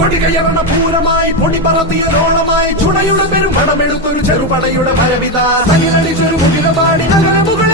കൊടികയറണ പൂരമായി പൊടി പറത്തിയതോളമായി ചുണയുടെ പെരുമണമെടുത്തൊരു ചെറുപടയുടെ ഭയവിത തകിലടിച്ചൊരു മുകിലപാടി നഗരമുകൾ